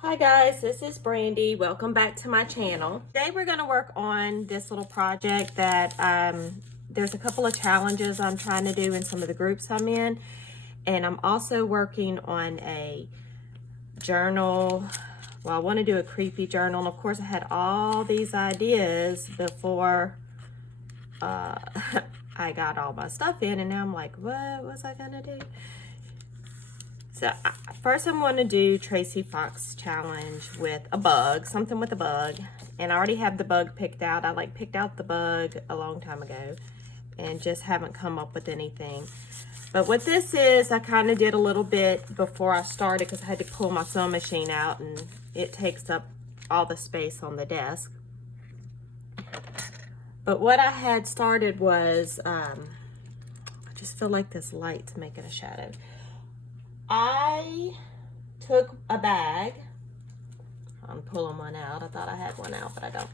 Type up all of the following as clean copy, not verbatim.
Hi guys, this is Brandy. Welcome back to my channel. Today we're going to work on this little project that there's a couple of challenges I'm trying to do in some of the groups I'm in, and I'm also working on a journal. Well, I want to do a creepy journal, and of course I had all these ideas before I got all my stuff in, and now I'm like, what was I gonna do? So first I'm going to do Tracy Fox challenge with a bug, something with a bug. And I already have the bug picked out. I picked out the bug a long time ago and just haven't come up with anything. But what this is, I kind of did a little bit before I started because I had to pull my sewing machine out and it takes up all the space on the desk. But what I had started was, I just feel like this light's making a shadow. I took a bag. I'm pulling one out. I thought I had one out, but I don't.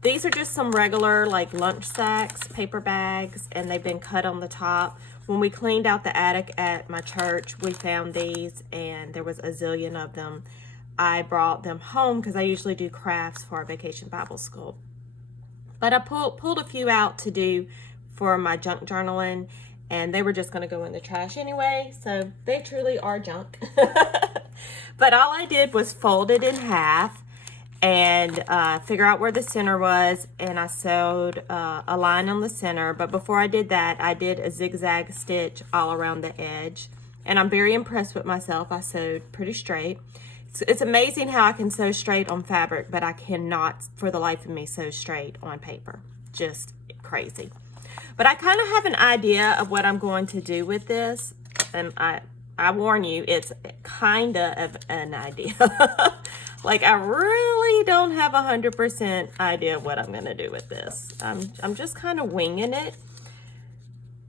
These are just some regular like lunch sacks, paper bags, and they've been cut on the top. When we cleaned out the attic at my church, we found these and there was a zillion of them. I brought them home because I usually do crafts for our vacation Bible school. But I pulled a few out to do for my junk journaling, and they were just going to go in the trash anyway, so they truly are junk. But all I did was fold it in half and figure out where the center was, and I sewed a line on the center. But before I did that, I did a zigzag stitch all around the edge, and I'm very impressed with myself. I sewed pretty straight. It's amazing how I can sew straight on fabric, but I cannot, for the life of me, sew straight on paper. Just crazy. But I kind of have an idea of what I'm going to do with this. And I warn you, it's kind of an idea. Like, I really don't have 100% idea of what I'm going to do with this. I'm just kind of winging it.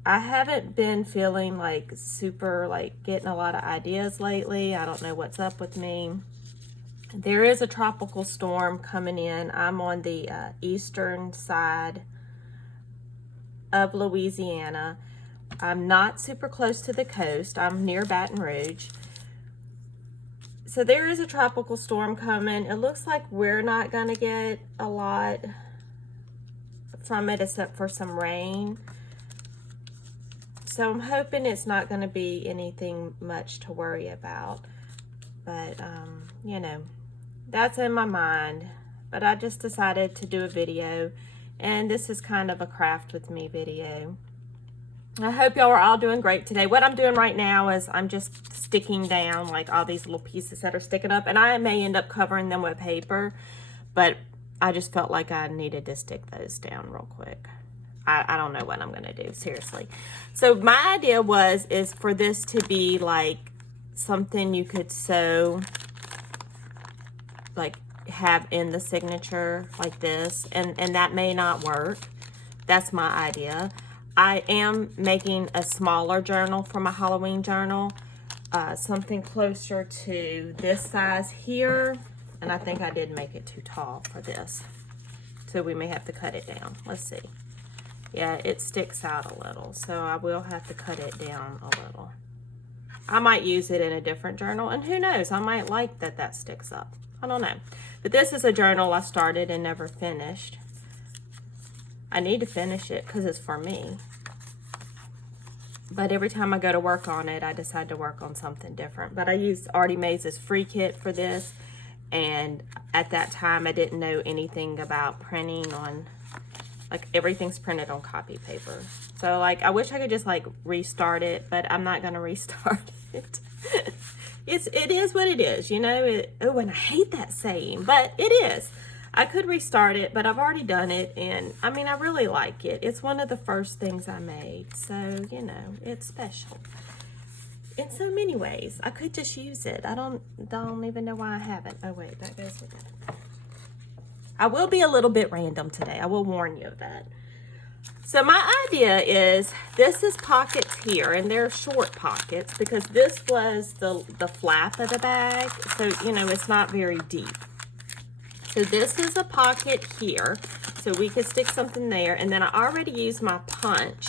I haven't been feeling like super, like, getting a lot of ideas lately. I don't know what's up with me. There is a tropical storm coming in. I'm on the eastern side of Louisiana. I'm not super close to the coast. I'm near Baton Rouge. So there is a tropical storm coming. It looks like we're not gonna get a lot from it except for some rain. So I'm hoping it's not gonna be anything much to worry about. But, you know, that's in my mind. But I just decided to do a video. And this is kind of a craft with me video. I hope y'all are all doing great today. What I'm doing right now is I'm just sticking down like all these little pieces that are sticking up. And I may end up covering them with paper. But I just felt like I needed to stick those down real quick. I don't know what I'm going to do, seriously. So my idea is for this to be like something you could sew, like have in the signature like this, and that may not work. That's my idea. I am making a smaller journal for my Halloween journal, something closer to this size here, and I think I did make it too tall for this, so we may have to cut it down. Let's see. Yeah, it sticks out a little, so I will have to cut it down a little. I might use it in a different journal, and who knows, I might like that sticks up. I don't know. But this is a journal I started and never finished. I need to finish it because it's for me. But every time I go to work on it, I decide to work on something different. But I used Artie Mays' free kit for this. And at that time, I didn't know anything about printing on, like, everything's printed on copy paper. So, like, I wish I could just, like, restart it, but I'm not going to restart it. It is what it is, you know. Oh, and I hate that saying, but it is. I could restart it, but I've already done it, and I mean, I really like it. It's one of the first things I made, so, you know, it's special in so many ways. I could just use it. I don't even know why I haven't. Oh, wait, that goes with it. I will be a little bit random today. I will warn you of that. So my idea is, this is pockets here, and they're short pockets because this was the flap of the bag. So, you know, it's not very deep. So this is a pocket here. So we could stick something there. And then I already used my punch.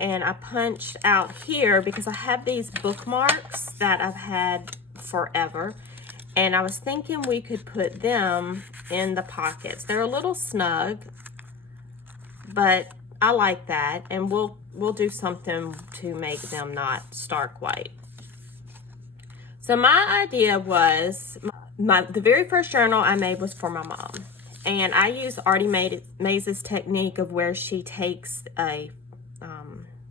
And I punched out here because I have these bookmarks that I've had forever. And I was thinking we could put them in the pockets. They're a little snug, but I like that. And we'll do something to make them not stark white. So my idea was, the very first journal I made was for my mom. And I used Artie Mays' technique of where she takes a,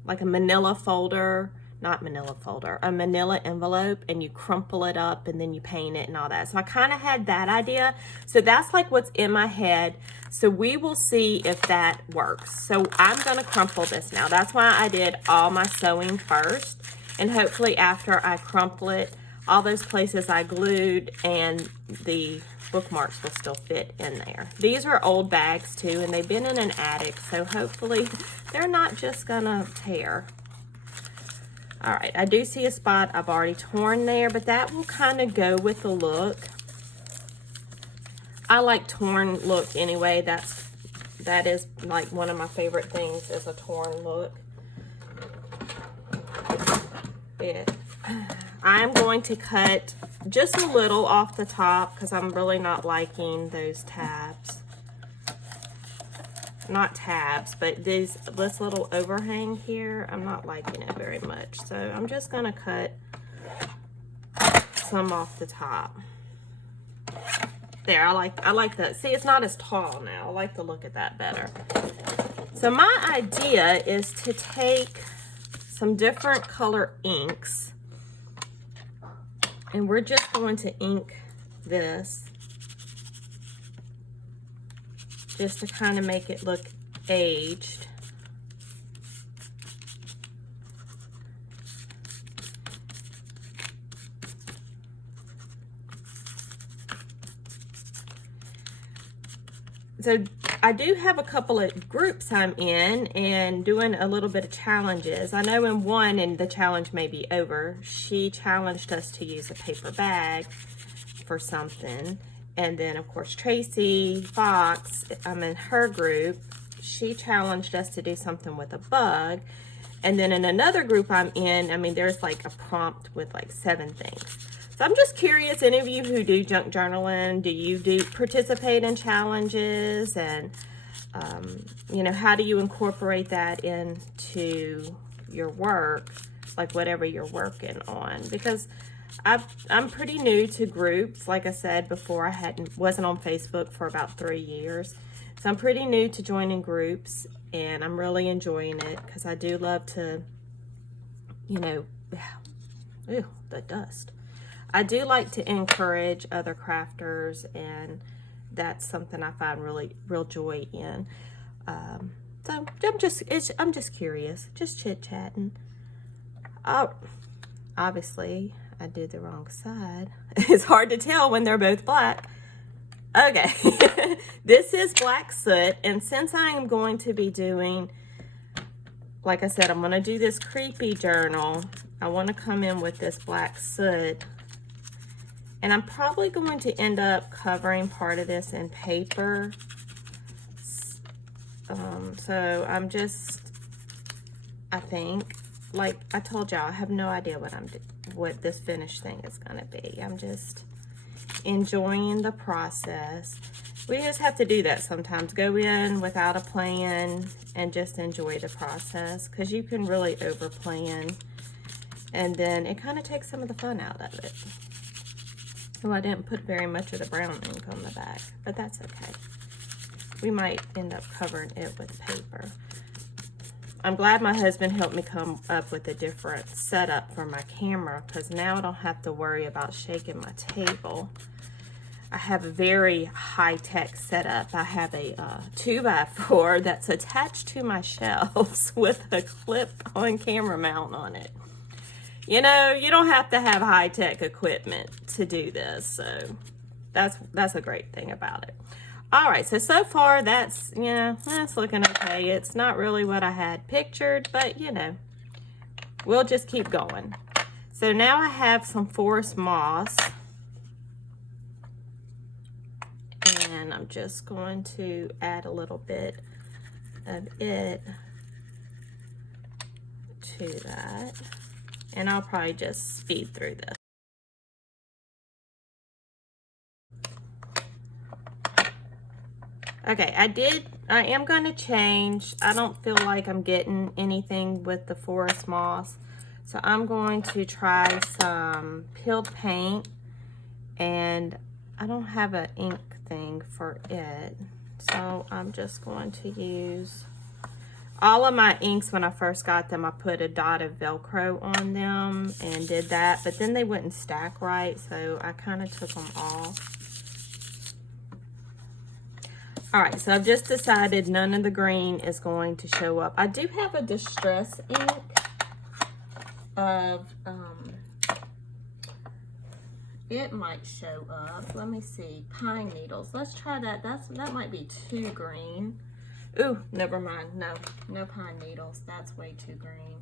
like a manila folder, not manila folder, a manila envelope, and you crumple it up and then you paint it and all that. So I kind of had that idea. So that's like what's in my head. So we will see if that works. So I'm gonna crumple this now. That's why I did all my sewing first. And hopefully after I crumple it, all those places I glued and the bookmarks will still fit in there. These are old bags too, and they've been in an attic, so hopefully they're not just gonna tear. All right, I do see a spot I've already torn there, but that will kind of go with the look. I like torn look anyway. That is like one of my favorite things is a torn look. Yeah. I'm going to cut just a little off the top because I'm really not liking those tabs. Not tabs, but this little overhang here, I'm not liking it very much. So I'm just gonna cut some off the top. There, I like that. See, it's not as tall now. I like the look at that better. So my idea is to take some different color inks, and we're just going to ink this just to kind of make it look aged. So I do have a couple of groups I'm in and doing a little bit of challenges. I know in one, and the challenge may be over, she challenged us to use a paper bag for something. And then, of course, Tracy Fox, I'm in her group, she challenged us to do something with a bug. And then in another group I'm in, I mean, there's like a prompt with like 7 things. So I'm just curious, any of you who do junk journaling, do you participate in challenges? And, you know, how do you incorporate that into your work, like whatever you're working on? Because I'm pretty new to groups. Like I said before, I wasn't on Facebook for about 3 years. So I'm pretty new to joining groups, and I'm really enjoying it because I do love to, you know, ew, the dust. I do like to encourage other crafters, and that's something I find real joy in. So I'm just curious, just chit-chatting. Oh, obviously I did the wrong side. It's hard to tell when they're both black. Okay, this is black soot, and since I am going to be doing, like I said, I'm going to do this creepy journal, I want to come in with this black soot, and I'm probably going to end up covering part of this in paper. So I'm just, I think, like I told y'all, I have no idea what this finished thing is going to be. I'm just enjoying the process. We just have to do that sometimes. Go in without a plan and just enjoy the process, because you can really over plan, and then it kind of takes some of the fun out of it. Well, I didn't put very much of the brown ink on the back, but that's okay. We might end up covering it with paper. I'm glad my husband helped me come up with a different setup for my camera, because now I don't have to worry about shaking my table. I have a very high-tech setup. I have a 2x4 that's attached to my shelves with a clip-on camera mount on it. You know, you don't have to have high-tech equipment to do this, so that's a great thing about it. All right, so far that's, you know, that's looking okay. It's not really what I had pictured, but, you know, we'll just keep going. So now I have some forest moss, and I'm just going to add a little bit of it to that, and I'll probably just speed through this. Okay, I am going to change. I don't feel like I'm getting anything with the forest moss. So I'm going to try some peeled paint, and I don't have an ink thing for it. So I'm just going to use all of my inks. When I first got them, I put a dot of Velcro on them and did that, but then they wouldn't stack right, so I kind of took them off. All right, so I've just decided none of the green is going to show up. I do have a distress ink of, it might show up. Let me see, pine needles. Let's try that. That might be too green. Ooh, never mind. No pine needles. That's way too green.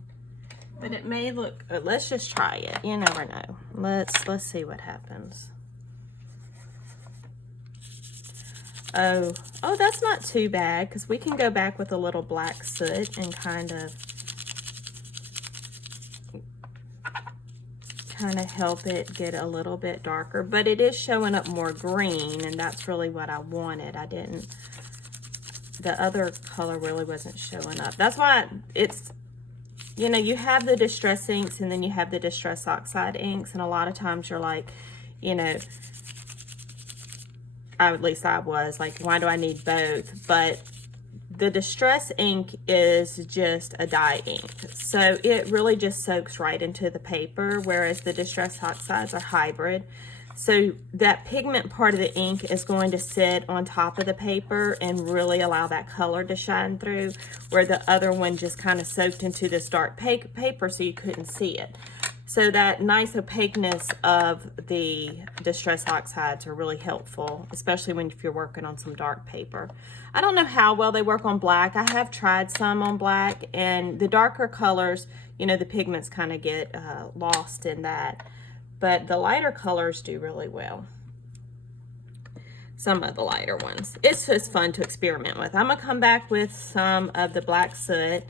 But it may look. Let's just try it. You never know. Let's see what happens. Oh, that's not too bad, because we can go back with a little black soot and kind of help it get a little bit darker. But it is showing up more green, and that's really what I wanted. The other color really wasn't showing up. That's why it's, you know, you have the distress inks and then you have the distress oxide inks, and a lot of times you're like, you know, at least I was like, why do I need both? But the distress ink is just a dye ink, so it really just soaks right into the paper, whereas the distress oxides are hybrid. So that pigment part of the ink is going to sit on top of the paper and really allow that color to shine through, where the other one just kind of soaked into this dark paper so you couldn't see it. So that nice opaqueness of the distress oxides are really helpful, especially if you're working on some dark paper. I don't know how well they work on black. I have tried some on black, and the darker colors, you know, the pigments kind of get lost in that. But the lighter colors do really well. Some of the lighter ones. It's just fun to experiment with. I'm going to come back with some of the black soot,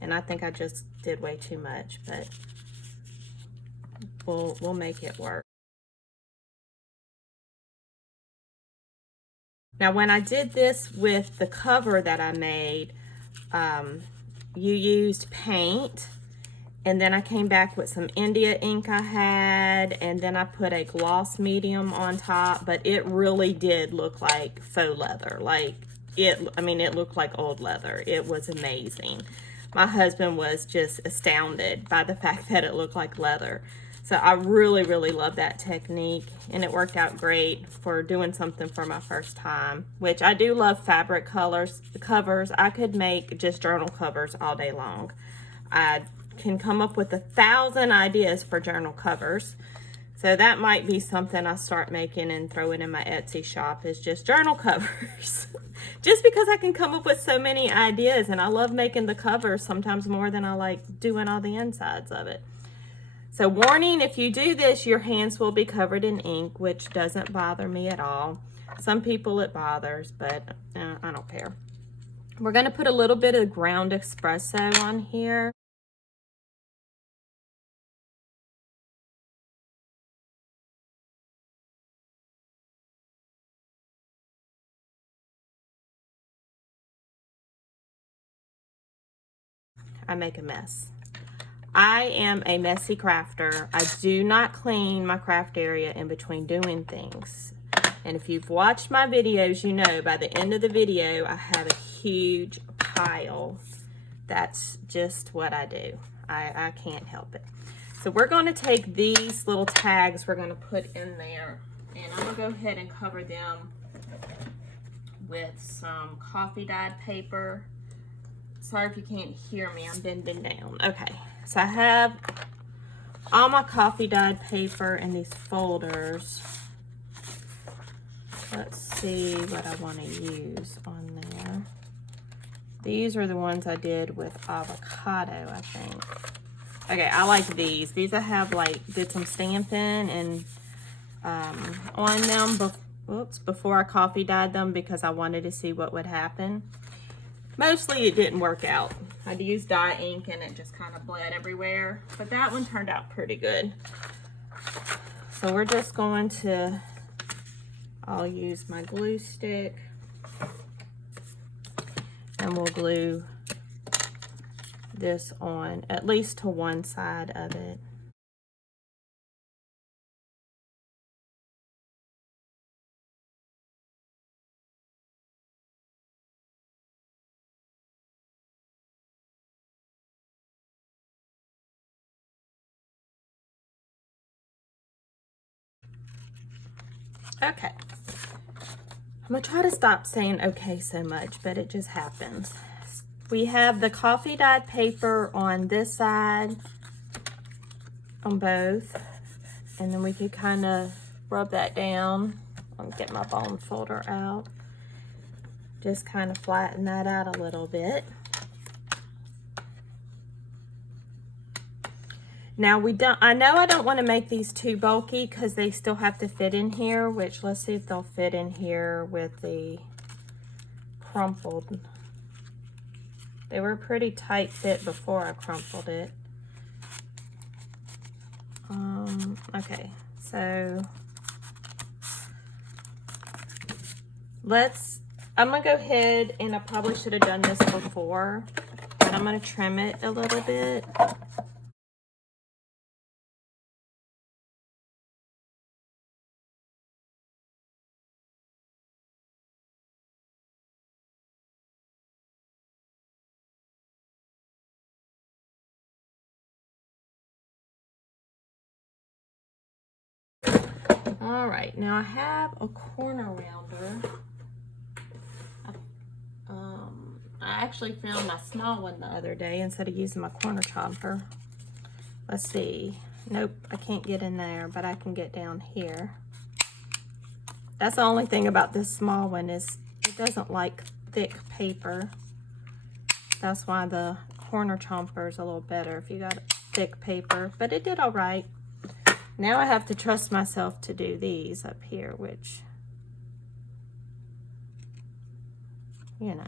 and I think I just did way too much, but we'll make it work. Now, when I did this with the cover that I made, you used paint, and then I came back with some India ink I had, and then I put a gloss medium on top, but it really did look like faux leather. Like I mean, it looked like old leather. It was amazing. My husband was just astounded by the fact that it looked like leather. So I really, really love that technique, and it worked out great for doing something for my first time, which I do love fabric covers. I could make just journal covers all day long. I can come up with 1,000 ideas for journal covers. So that might be something I start making and throw it in my Etsy shop, is just journal covers. Just because I can come up with so many ideas, and I love making the covers sometimes more than I like doing all the insides of it. So warning, if you do this, your hands will be covered in ink, which doesn't bother me at all. Some people it bothers, but I don't care. We're going to put a little bit of ground espresso on here. I make a mess. I am a messy crafter. I do not clean my craft area in between doing things. And if you've watched my videos, you know by the end of the video, I have a huge pile. That's just what I do. I can't help it. So we're going to take these little tags we're going to put in there, and I'm going to go ahead and cover them with some coffee dyed paper. Sorry if you can't hear me, I'm bending down. Okay, so I have all my coffee dyed paper in these folders. Let's see what I want to use on there. These are the ones I did with avocado, I think. Okay, I like these. These I have did some stamping and on them before I coffee dyed them, because I wanted to see what would happen. Mostly it didn't work out. I used dye ink and it just kind of bled everywhere, but that one turned out pretty good. So we're just going to, I'll use my glue stick And we'll glue this on at least to one side of it. Okay. I'm gonna try to stop saying okay so much, but it just happens. We have the coffee dyed paper on this side, on both, and then we could kind of rub that down. I'll get my bone folder out. Just kind of flatten that out a little bit. Now I know I don't want to make these too bulky because they still have to fit in here, which let's see if they'll fit in here with the crumpled. They were pretty tight fit before I crumpled it. Okay, so I'm gonna go ahead, and I probably should have done this before, but I'm gonna trim it a little bit. All right, now I have a corner rounder. I actually found my small one the other day instead of using my corner chomper. Let's see. Nope, I can't get in there, but I can get down here. That's the only thing about this small one is it doesn't like thick paper. That's why the corner chomper is a little better if you got thick paper, but it did all right. Now I have to trust myself to do these up here, which, you know,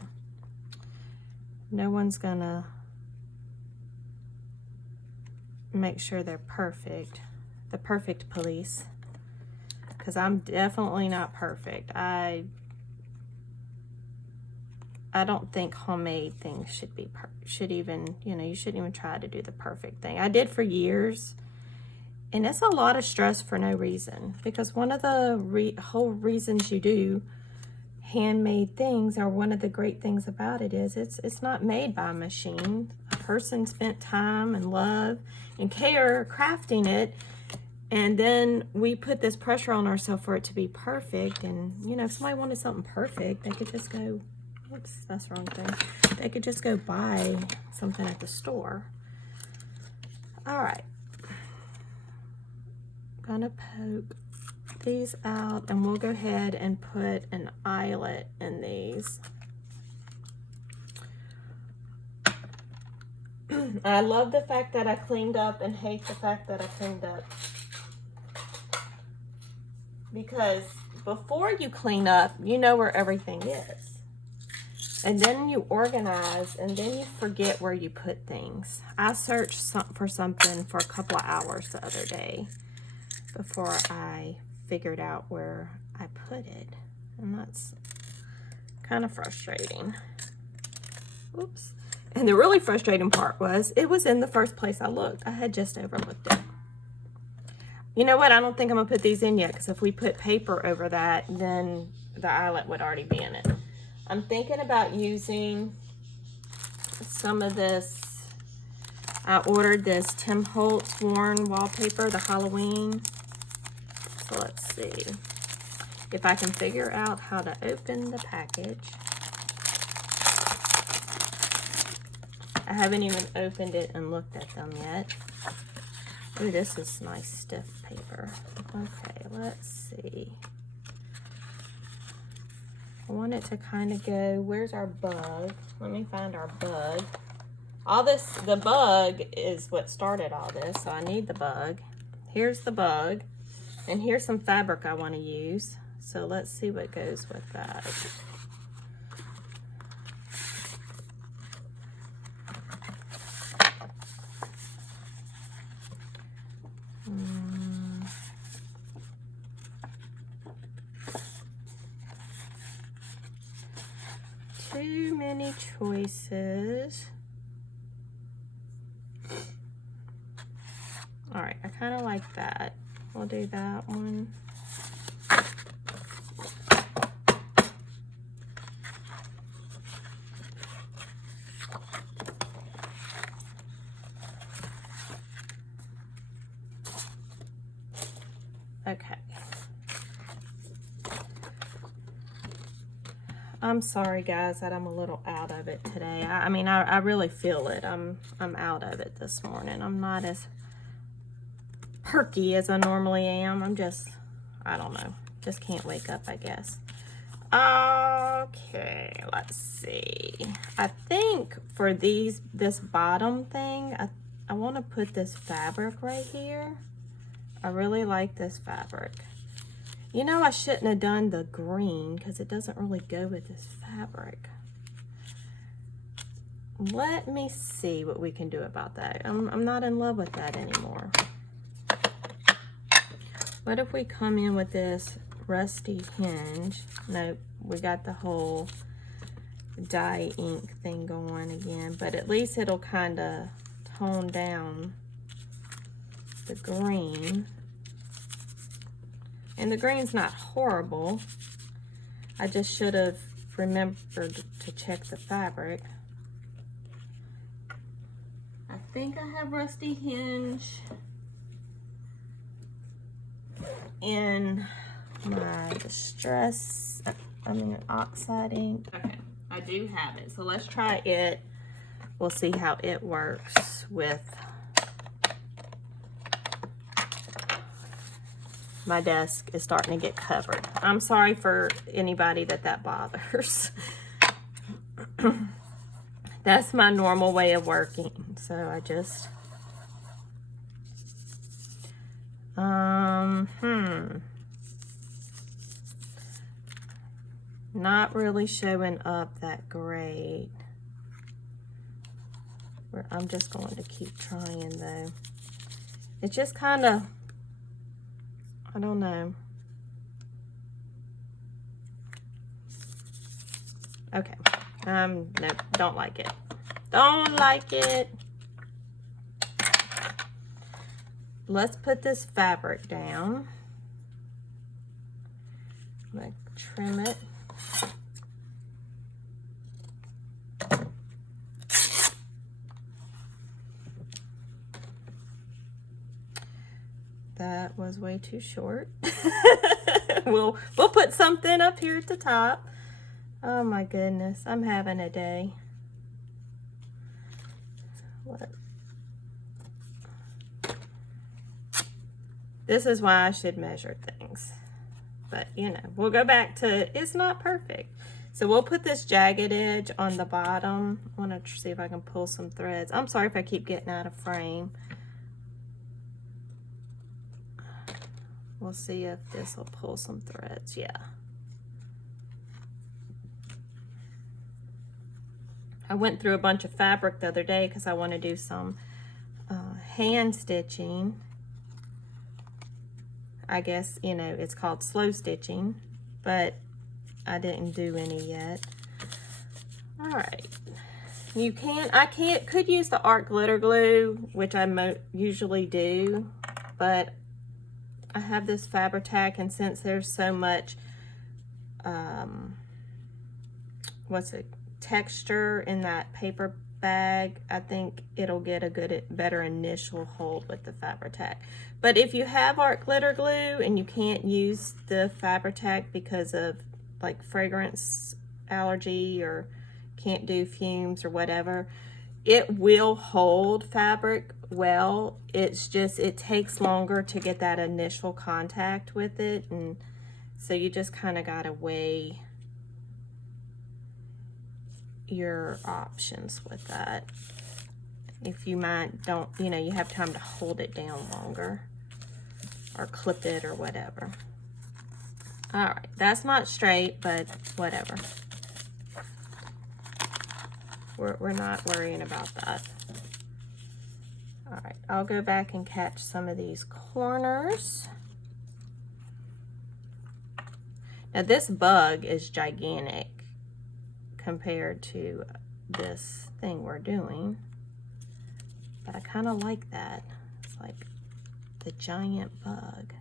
no one's gonna make sure they're perfect, the perfect police, because I'm definitely not perfect. I don't think homemade things should even, you know, you shouldn't even try to do the perfect thing. I did for years. And it's a lot of stress for no reason, because one of the whole reasons you do handmade things, or one of the great things about it is it's not made by a machine. A person spent time and love and care crafting it, and then we put this pressure on ourselves for it to be perfect. And you know, if somebody wanted something perfect, they could just go, oops, that's the wrong thing. They could just go buy something at the store. All right. Gonna poke these out, and we'll go ahead and put an eyelet in these. I love the fact that I cleaned up and hate the fact that I cleaned up, because before you clean up, you know where everything is, and then you organize, and then you forget where you put things. I searched for something for a couple of hours the other day before I figured out where I put it, and that's kind of frustrating. Oops. And the really frustrating part was it was in the first place I looked. I had just overlooked it. You know what? I don't think I'm gonna put these in yet, because if we put paper over that, then the eyelet would already be in it. I'm thinking about using some of this. I ordered this Tim Holtz worn wallpaper, the Halloween. So let's see if I can figure out how to open the package. I haven't even opened it and looked at them yet. Ooh, this is nice stiff paper. Okay, let's see. I want it to kind of go, where's our bug? Let me find our bug. The bug is what started all this, so I need the bug. Here's the bug. And here's some fabric I want to use. So let's see what goes with that. Too many choices. All right, I kind of like that. We'll do that one. Okay. I'm sorry guys that I'm a little out of it today. I mean, I really feel it. I'm out of it this morning. I'm not as perky as I normally am. I'm just, I don't know. Just can't wake up, I guess. Okay, let's see. I think for this bottom thing, I want to put this fabric right here. I really like this fabric. You know, I shouldn't have done the green because it doesn't really go with this fabric. Let me see what we can do about that. I'm not in love with that anymore. What if we come in with this rusty hinge? Nope, we got the whole dye ink thing going again, but at least it'll kind of tone down the green. And the green's not horrible. I just should have remembered to check the fabric. I think I have rusty hinge in my distress, oxide ink. Okay, I do have it. So let's try it. We'll see how it works with my desk is starting to get covered. I'm sorry for anybody that bothers. That's my normal way of working. So I just, not really showing up that great. I'm just going to keep trying though. It's just kind of, I don't know. Okay. Nope, don't like it. Don't like it. Let's put this fabric down. I'm gonna trim it. That was way too short. We'll put something up here at the top. Oh my goodness, I'm having a day. What? This is why I should measure things. But you know, we'll go back to, it's not perfect. So we'll put this jagged edge on the bottom. I want to see if I can pull some threads. I'm sorry if I keep getting out of frame. We'll see if this will pull some threads. Yeah. I went through a bunch of fabric the other day because I want to do some hand stitching. I guess, you know, it's called slow stitching, but I didn't do any yet. All right. You can, could use the art glitter glue, which I usually do, but I have this Fabri-Tac, and since there's so much, texture in that paper bag, I think it'll get a better initial hold with the Fabri-Tac. But if you have art glitter glue and you can't use the Fabri-Tac because of like fragrance allergy or can't do fumes or whatever, it will hold fabric well. It's just, it takes longer to get that initial contact with it, and so you just kind of gotta weigh your options with that. If you don't, you know, you have time to hold it down longer or clip it or whatever. All right, that's not straight, but whatever. We're not worrying about that. All right, I'll go back and catch some of these corners. Now this bug is gigantic compared to this thing we're doing. But I kind of like that. It's like the giant bug.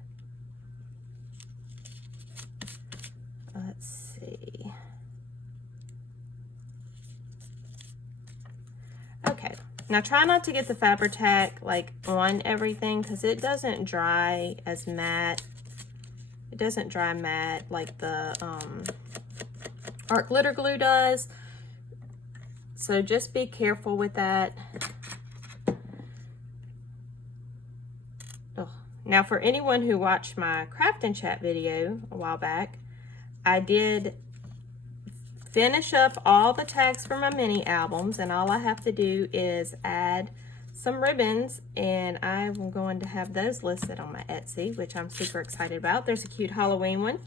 Let's see. Okay, now try not to get the Fabri-Tac like on everything because it doesn't dry as matte. It doesn't dry matte like the art glitter glue does. So just be careful with that. Oh. Now for anyone who watched my craft and chat video a while back, I did finish up all the tags for my mini albums, and all I have to do is add some ribbons, and I'm going to have those listed on my Etsy, which I'm super excited about. There's a cute Halloween one.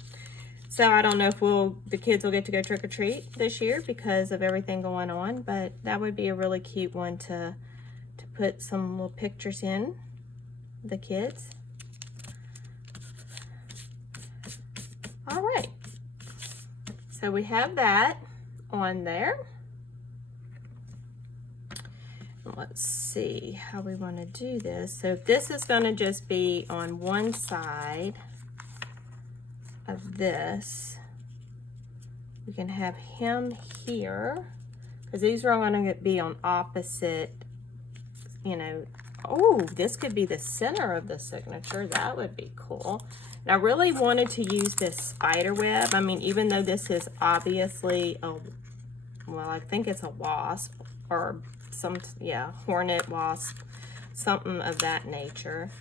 So I don't know if the kids will get to go trick-or-treat this year because of everything going on, but that would be a really cute one to put some little pictures in, the kids. All right. So we have that on there. Let's see how we want to do this. So this is going to just be on one side of this. We can have him here because these are going to be on opposite, you know. Oh, this could be the center of the signature. That would be cool. And I really wanted to use this spider web. I mean, even though this is obviously a, well, I think it's a wasp or some, yeah, hornet, wasp, something of that nature.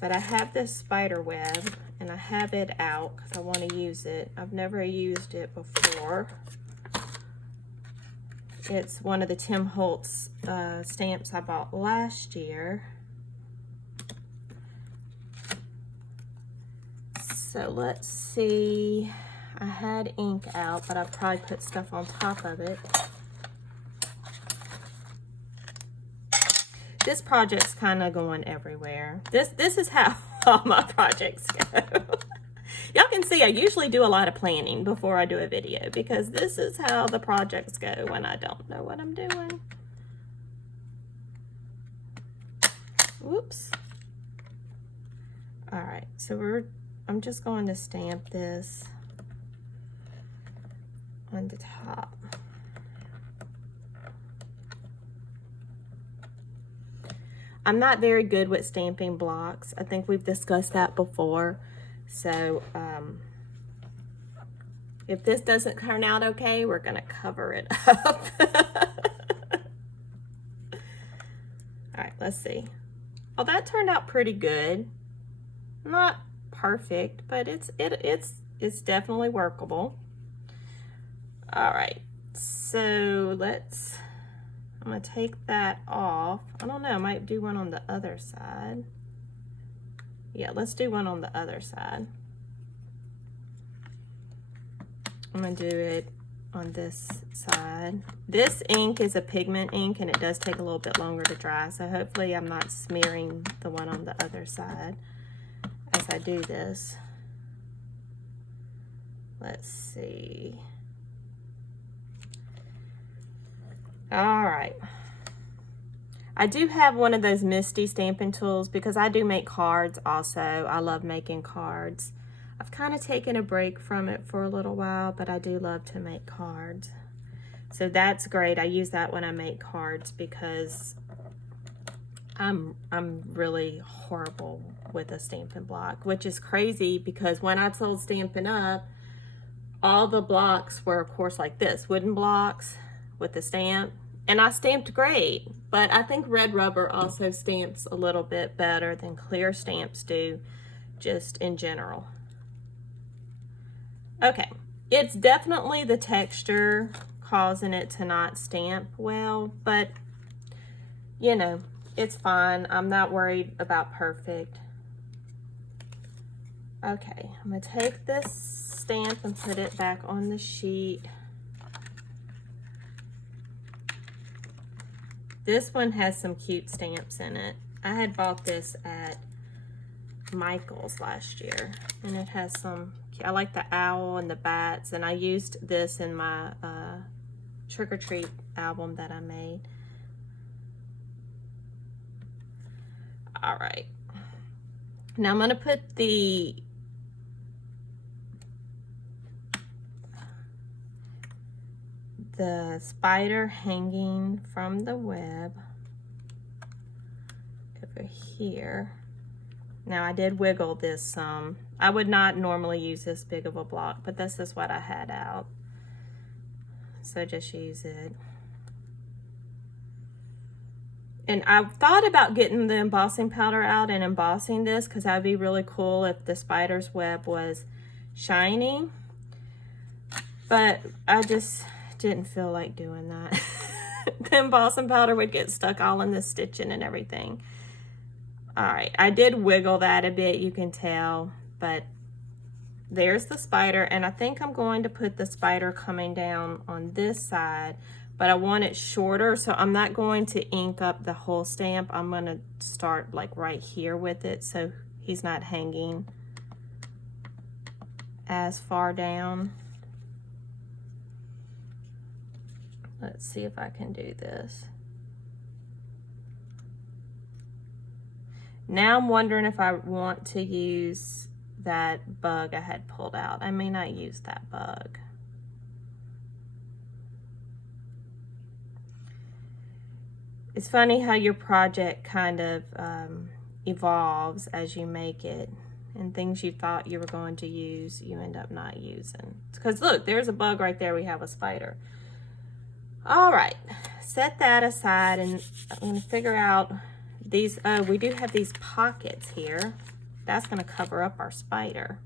But I have this spider web and I have it out because I want to use it. I've never used it before. It's one of the Tim Holtz stamps I bought last year. So let's see, I had ink out, but I probably put stuff on top of it. This project's kind of going everywhere. This is how all my projects go. Y'all can see I usually do a lot of planning before I do a video because this is how the projects go when I don't know what I'm doing. Whoops. All right, so I'm just going to stamp this on the top. I'm not very good with stamping blocks. I think we've discussed that before. So if this doesn't turn out okay, we're gonna cover it up. All right, let's see. Oh, that turned out pretty good. Not perfect, but it's definitely workable. All right, so I'm gonna take that off. I don't know, I might do one on the other side. Yeah, let's do one on the other side. I'm gonna do it on this side. This ink is a pigment ink and it does take a little bit longer to dry, so hopefully I'm not smearing the one on the other side as I do this. Let's see. All right. I do have one of those Misty stamping tools because I do make cards also. I love making cards. I've kind of taken a break from it for a little while, but I do love to make cards. So that's great. I use that when I make cards because I'm really horrible with a Stampin' Block, which is crazy because when I sold Stampin' Up, all the blocks were, of course, like this, wooden blocks with the stamp. And I stamped great, but I think red rubber also stamps a little bit better than clear stamps do, just in general. Okay, it's definitely the texture causing it to not stamp well, but you know, it's fine. I'm not worried about perfect. Okay, I'm gonna take this stamp and put it back on the sheet. This one has some cute stamps in it. I had bought this at Michael's last year, and it has some, I like the owl and the bats, and I used this in my Trick or Treat album that I made. All right. Now I'm going to put the spider hanging from the web over here. Now I did wiggle this some. I would not normally use this big of a block, but this is what I had out. So just use it. And I thought about getting the embossing powder out and embossing this, because that would be really cool if the spider's web was shiny. But I just didn't feel like doing that. The embossing powder would get stuck all in the stitching and everything. All right, I did wiggle that a bit, you can tell, but there's the spider, and I think I'm going to put the spider coming down on this side, but I want it shorter, so I'm not going to ink up the whole stamp. I'm going to start like right here with it, so he's not hanging as far down. Let's see if I can do this. Now I'm wondering if I want to use that bug I had pulled out. I may not use that bug. It's funny how your project kind of evolves as you make it, and things you thought you were going to use, you end up not using. Because look, there's a bug right there. We have a spider. All right, set that aside, and I'm going to figure out these. Oh, we do have these pockets here. That's going to cover up our spider.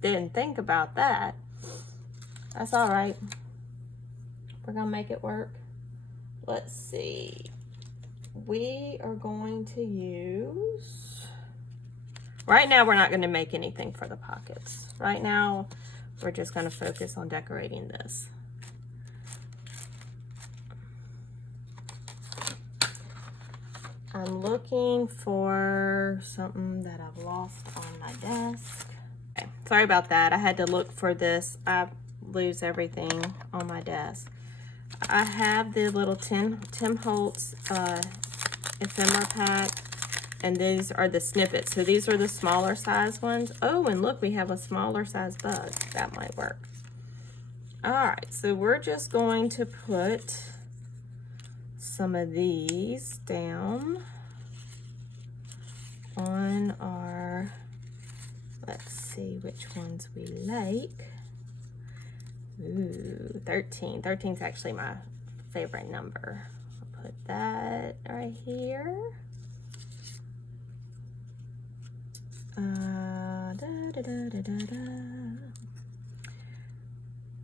Didn't think about that. That's all right. We're going to make it work. Let's see. We are going to use... Right now, we're not going to make anything for the pockets. Right now, we're just going to focus on decorating this. I'm looking for something that I've lost on my desk. Okay, sorry about that. I had to look for this. I lose everything on my desk. I have the little Tim Holtz ephemera pack, and these are the snippets. So these are the smaller size ones. Oh, and look, we have a smaller size bug. That might work. All right, so we're just going to put some of these down on our, let's see which ones we like. Ooh, 13. 13 is actually my favorite number. I'll put that right here.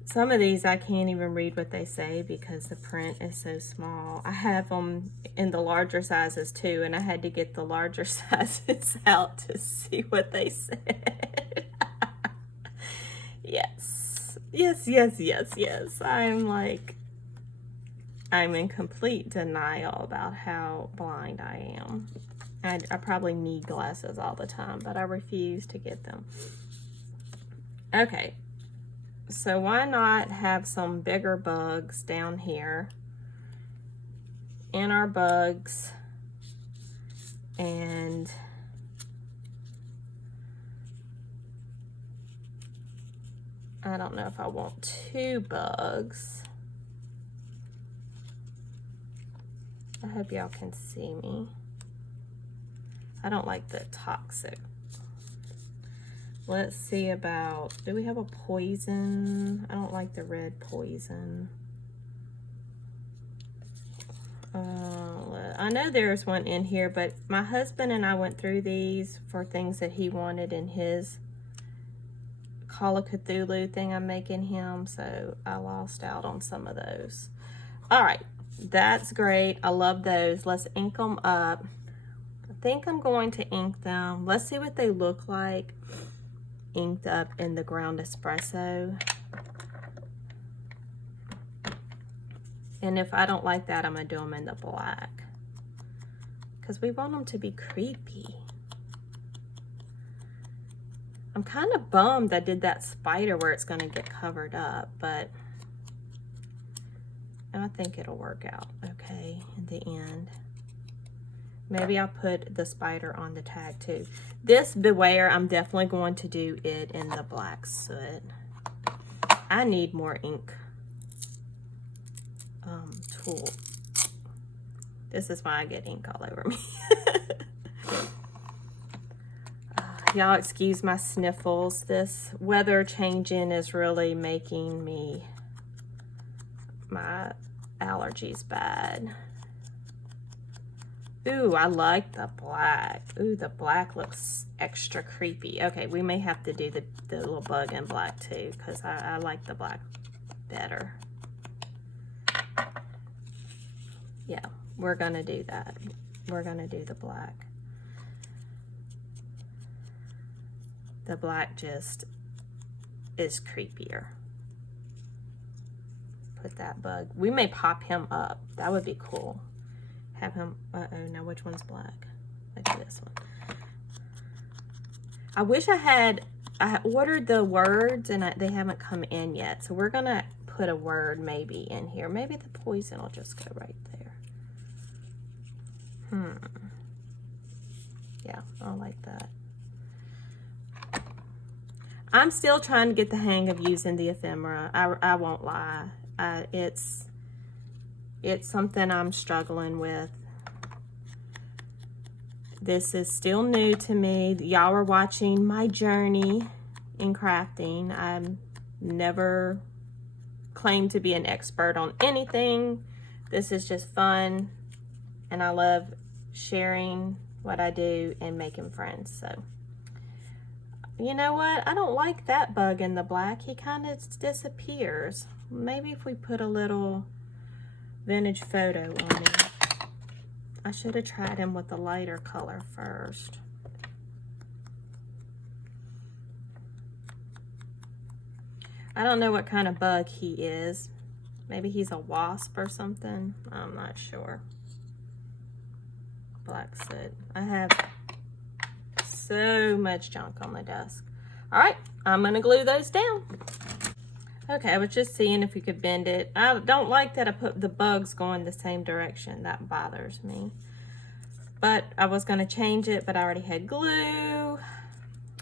Some of these I can't even read what they say because the print is so small. I have them in the larger sizes too, and I had to get the larger sizes out to see what they said. Yes. Yes, yes, yes, yes. I'm in complete denial about how blind I am. I probably need glasses all the time, but I refuse to get them. Okay. So why not have some bigger bugs down here in our bugs, and I don't know if I want 2 bugs. I hope y'all can see me. I don't like the toxic. Let's see about, do we have a poison? I don't like the red poison. I know there's one in here, but my husband and I went through these for things that he wanted in his Call of Cthulhu thing I'm making him, so I lost out on some of those. All right, that's great. I love those. Let's ink them up. I think I'm going to ink them. Let's see what they look like inked up in the ground espresso. And if I don't like that, I'm gonna do them in the black, because we want them to be creepy. I'm kind of bummed I did that spider where it's going to get covered up, but I think it'll work out okay in the end. Maybe I'll put the spider on the tag too. This Beware, I'm definitely going to do it in the black soot. I need more ink tool. This is why I get ink all over me. Y'all excuse my sniffles. This weather changing is really making my allergies bad. Ooh, I like the black. Ooh, the black looks extra creepy. Okay, we may have to do the little bug in black too, because I like the black better. Yeah, we're gonna do that. We're gonna do the black. The black just is creepier. Put that bug. We may pop him up. That would be cool. Have him, now which one's black? Maybe this one. I wish I ordered the words and they haven't come in yet. So we're gonna put a word maybe in here. Maybe the poison will just go right there. Yeah, I like that. I'm still trying to get the hang of using the ephemera. I won't lie. It's something I'm struggling with. This is still new to me. Y'all are watching my journey in crafting. I'm never claimed to be an expert on anything. This is just fun, and I love sharing what I do and making friends. So, you know what? I don't like that bug in the black. He kind of disappears. Maybe if we put a little vintage photo on it. I should have tried him with the lighter color first. I don't know what kind of bug he is. Maybe he's a wasp or something. I'm not sure. Black soot. I have so much junk on the desk. All right, I'm gonna glue those down. Okay, I was just seeing if you could bend it. I don't like that I put the bugs going the same direction. That bothers me. But I was gonna change it, but I already had glue.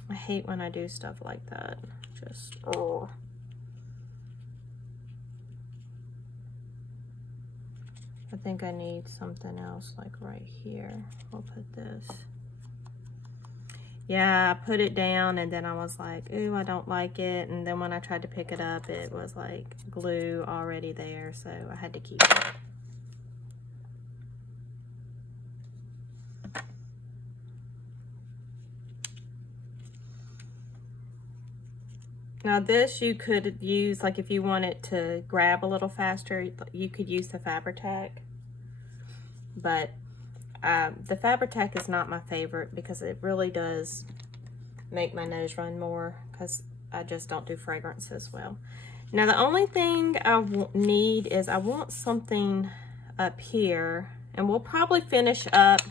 I hate when I do stuff like that. Just, oh. I think I need something else like right here. We'll put this. Yeah, I put it down and then I was like, ooh, I don't like it. And then when I tried to pick it up, it was like glue already there. So I had to keep it. Now this you could use, like if you want it to grab a little faster, you could use the Fabri-Tac. But the Fabri-Tac is not my favorite because it really does make my nose run more because I just don't do fragrances well. Now the only thing I need is I want something up here, and we'll probably finish up.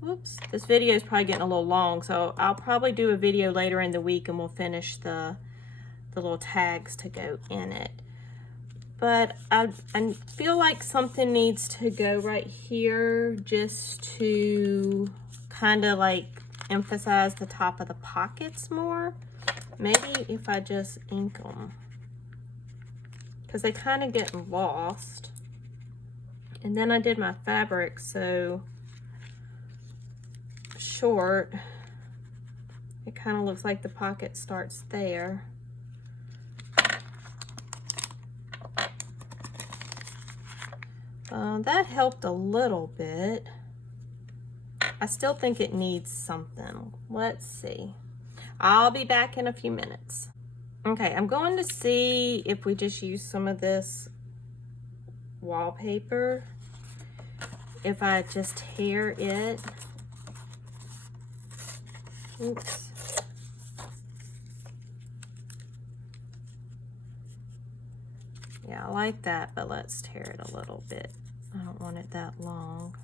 Whoops, this video is probably getting a little long, so I'll probably do a video later in the week and we'll finish the little tags to go in it. But I feel like something needs to go right here just to kind of like emphasize the top of the pockets more. Maybe if I just ink them, because they kind of get lost. And then I did my fabric so short, it kind of looks like the pocket starts there. That helped a little bit. I still think it needs something. Let's see. I'll be back in a few minutes. Okay, I'm going to see if we just use some of this wallpaper. If I just tear it. Oops. Yeah, I like that, but let's tear it a little bit. I don't want it that long.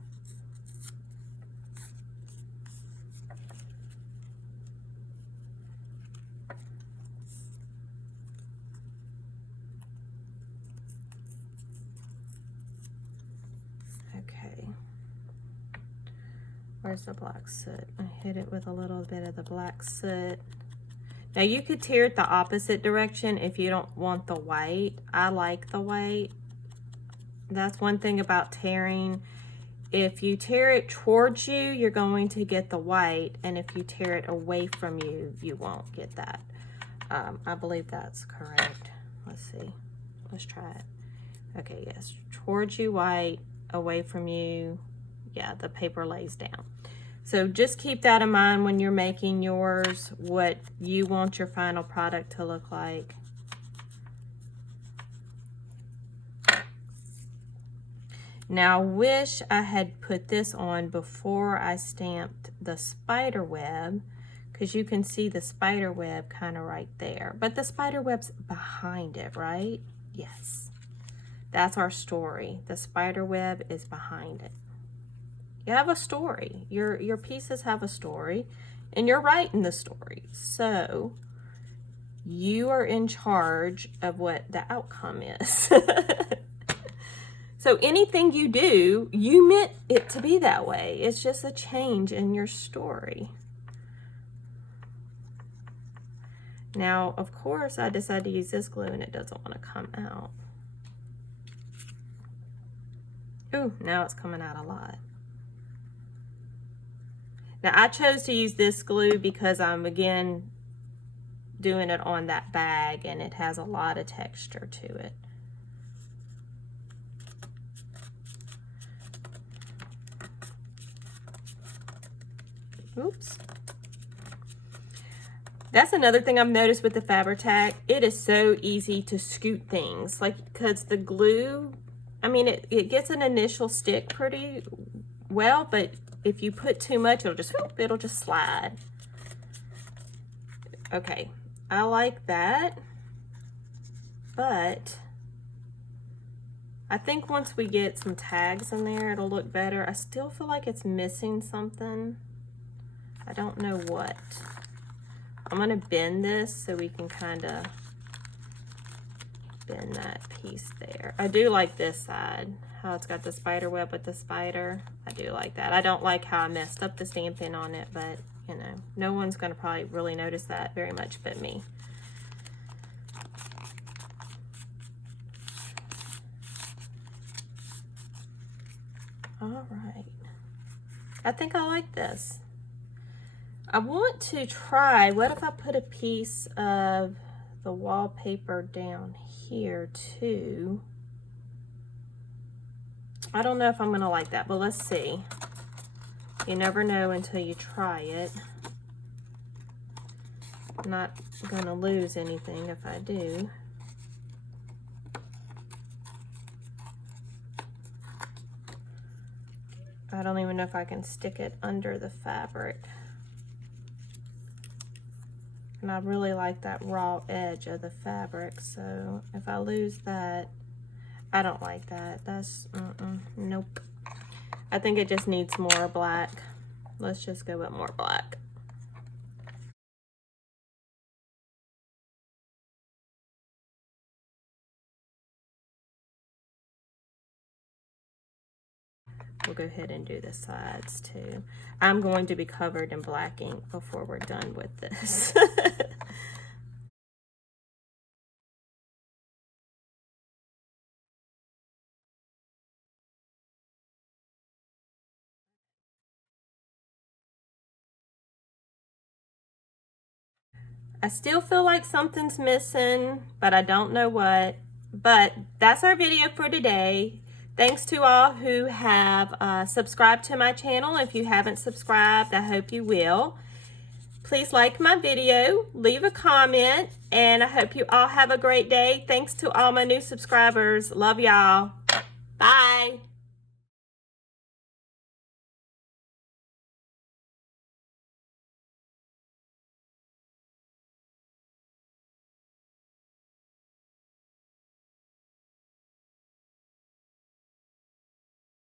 Okay. Where's the black soot? I hit it with a little bit of the black soot. Now you could tear it the opposite direction if you don't want the white. I like the white. That's one thing about tearing. If you tear it towards you, you're going to get the white, and if you tear it away from you, you won't get that. I believe that's correct. Let's see. Let's try it. Okay, yes. Towards you, white. Away from you, yeah, the paper lays down. So just keep that in mind when you're making yours, what you want your final product to look like. Now, I wish I had put this on before I stamped the spider web, because you can see the spider web kind of right there. But the spider web's behind it, right? Yes. That's our story. The spider web is behind it. You have a story. Your pieces have a story, and you're writing the story. So you are in charge of what the outcome is. So anything you do, you meant it to be that way. It's just a change in your story. Now, of course, I decided to use this glue and it doesn't want to come out. Ooh, now it's coming out a lot. Now, I chose to use this glue because I'm, again, doing it on that bag and it has a lot of texture to it. Oops. That's another thing I've noticed with the Fabri-Tac. It is so easy to scoot things, like, because the glue, I mean, it gets an initial stick pretty well, but if you put too much, it'll just slide. Okay, I like that, but I think once we get some tags in there, it'll look better. I still feel like it's missing something. I don't know what. I'm gonna bend this so we can kind of bend that piece there. I do like this side, how it's got the spider web with the spider. I do like that. I don't like how I messed up the stamping on it, but you know, no one's gonna probably really notice that very much but me. All right, I think I like this. I want to try, what if I put a piece of the wallpaper down here too? I don't know if I'm gonna like that, but let's see. You never know until you try it. I'm not gonna lose anything if I do. I don't even know if I can stick it under the fabric. And I really like that raw edge of the fabric, so if I lose that, I don't like that. That's, nope. I think it just needs more black. Let's just go with more black. We'll go ahead and do the sides too. I'm going to be covered in black ink before we're done with this. I still feel like something's missing, but I don't know what. But that's our video for today. Thanks to all who have subscribed to my channel. If you haven't subscribed, I hope you will. Please like my video, leave a comment, and I hope you all have a great day. Thanks to all my new subscribers. Love y'all. Bye.